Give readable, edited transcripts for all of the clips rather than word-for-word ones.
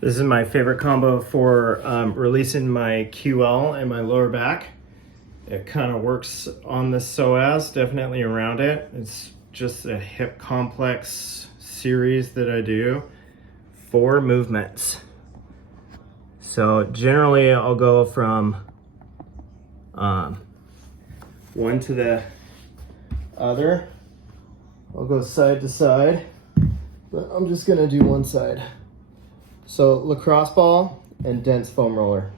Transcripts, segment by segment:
This is my favorite combo for releasing my QL and my lower back. It kind of works on the psoas, definitely around it. It's just a hip complex series that I do, 4 movements. So generally I'll go from one to the other. I'll go side to side, but I'm just gonna do one side. So lacrosse ball and dense foam roller.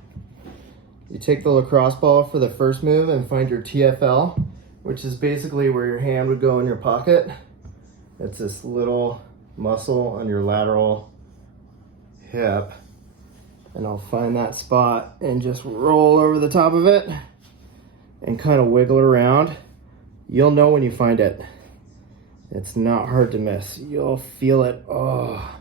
You take the lacrosse ball for the first move and find your TFL, which is basically where your hand would go in your pocket. It's this little muscle on your lateral hip. And I'll find that spot and just roll over the top of it and kind of wiggle it around. You'll know when you find it. It's not hard to miss. You'll feel it. Oh.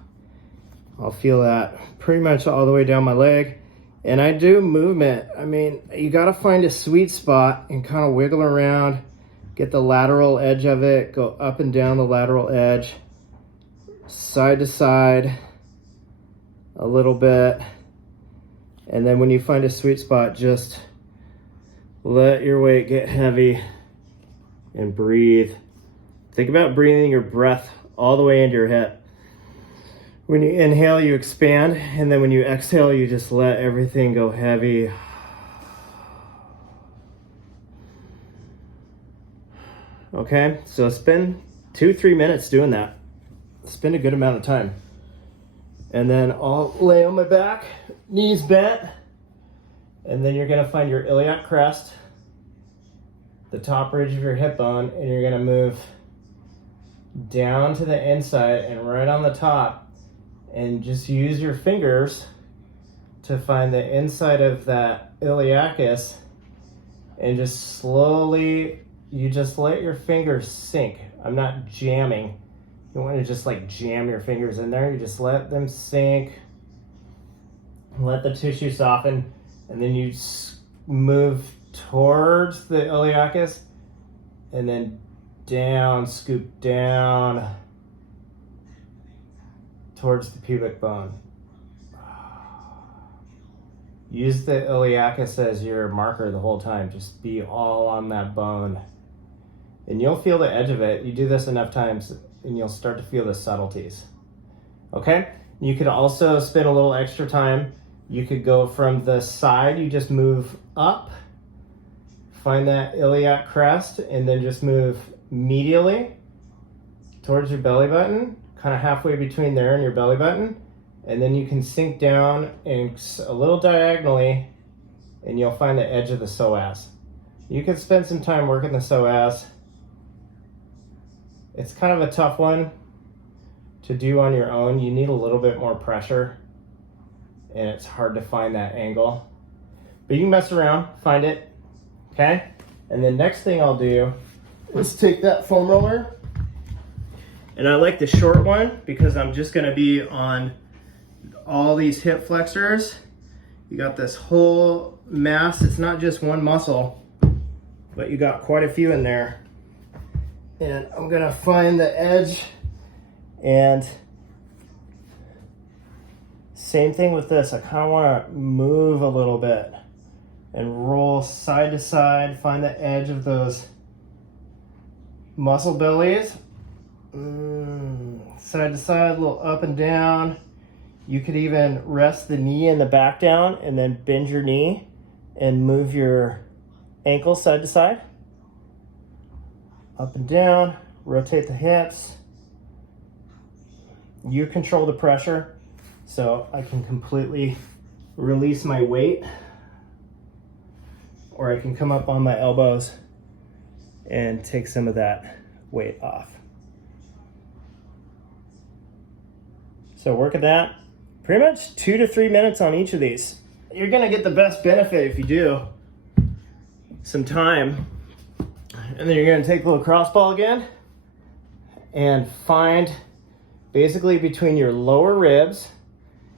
I'll feel that pretty much all the way down my leg. And I do movement. I mean, you gotta find a sweet spot and kind of wiggle around, get the lateral edge of it, go up and down the lateral edge, side to side a little bit. And then when you find a sweet spot, just let your weight get heavy and breathe. Think about breathing your breath all the way into your hip. When you inhale, you expand, and then when you exhale, you just let everything go heavy. Okay, so spend 2-3 minutes doing that. Spend a good amount of time. And then I'll lay on my back, knees bent, and then you're gonna find your iliac crest, the top ridge of your hip bone, and you're gonna move down to the inside and right on the top. And just use your fingers to find the inside of that iliacus and just slowly, you just let your fingers sink. I'm not jamming. You don't want to just like jam your fingers in there. You just let them sink, let the tissue soften, and then you move towards the iliacus and then down, scoop down towards the pubic bone. Use the iliacus as your marker the whole time. Just be all on that bone. And you'll feel the edge of it. You do this enough times and you'll start to feel the subtleties. Okay? You could also spend a little extra time. You could go from the side, you just move up, find that iliac crest, and then just move medially towards your belly button, kind of halfway between there and your belly button, and then you can sink down and a little diagonally and you'll find the edge of the psoas. You can spend some time working the psoas. It's kind of a tough one to do on your own. You need a little bit more pressure and it's hard to find that angle, but you can mess around, find it, okay? And then next thing I'll do is take that foam roller. And I like the short one because I'm just gonna be on all these hip flexors. You got this whole mass. It's not just one muscle, but you got quite a few in there. And I'm gonna find the edge, and same thing with this. I kind of wanna move a little bit and roll side to side, find the edge of those muscle bellies. Side to side, a little up and down. You could even rest the knee and the back down and then bend your knee and move your ankle side to side. Up and down, rotate the hips. You control the pressure, so I can completely release my weight, or I can come up on my elbows and take some of that weight off. So work at that. Pretty much 2 to 3 minutes on each of these. You're gonna get the best benefit if you do some time. And then you're gonna take the lacrosse ball again and find basically between your lower ribs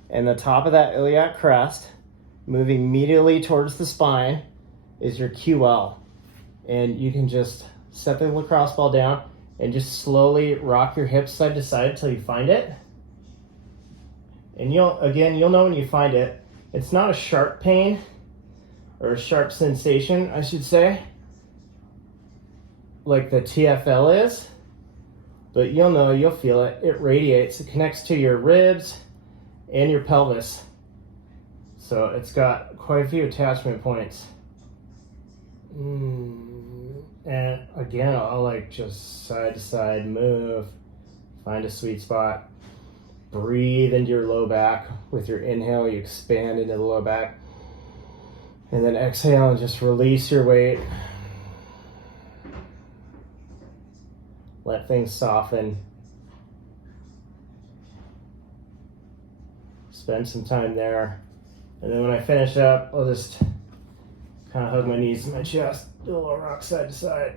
and the top of that iliac crest, moving medially towards the spine, is your QL. And you can just set the lacrosse ball down and just slowly rock your hips side to side until you find it. And you'll know when you find it. It's not a sharp pain, or a sharp sensation, I should say, like the TFL is, but you'll feel it. It radiates. It connects to your ribs and your pelvis. So it's got quite a few attachment points. And again, I'll like just side to side move, find a sweet spot. Breathe into your low back. With your inhale, you expand into the low back. And then exhale and just release your weight. Let things soften. Spend some time there. And then when I finish up, I'll just kind of hug my knees to my chest, do a little rock side to side.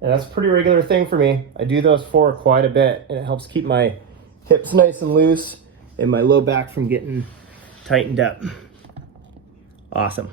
And that's a pretty regular thing for me. I do those for quite a bit, and it helps keep my hips nice and loose and my low back from getting tightened up. Awesome.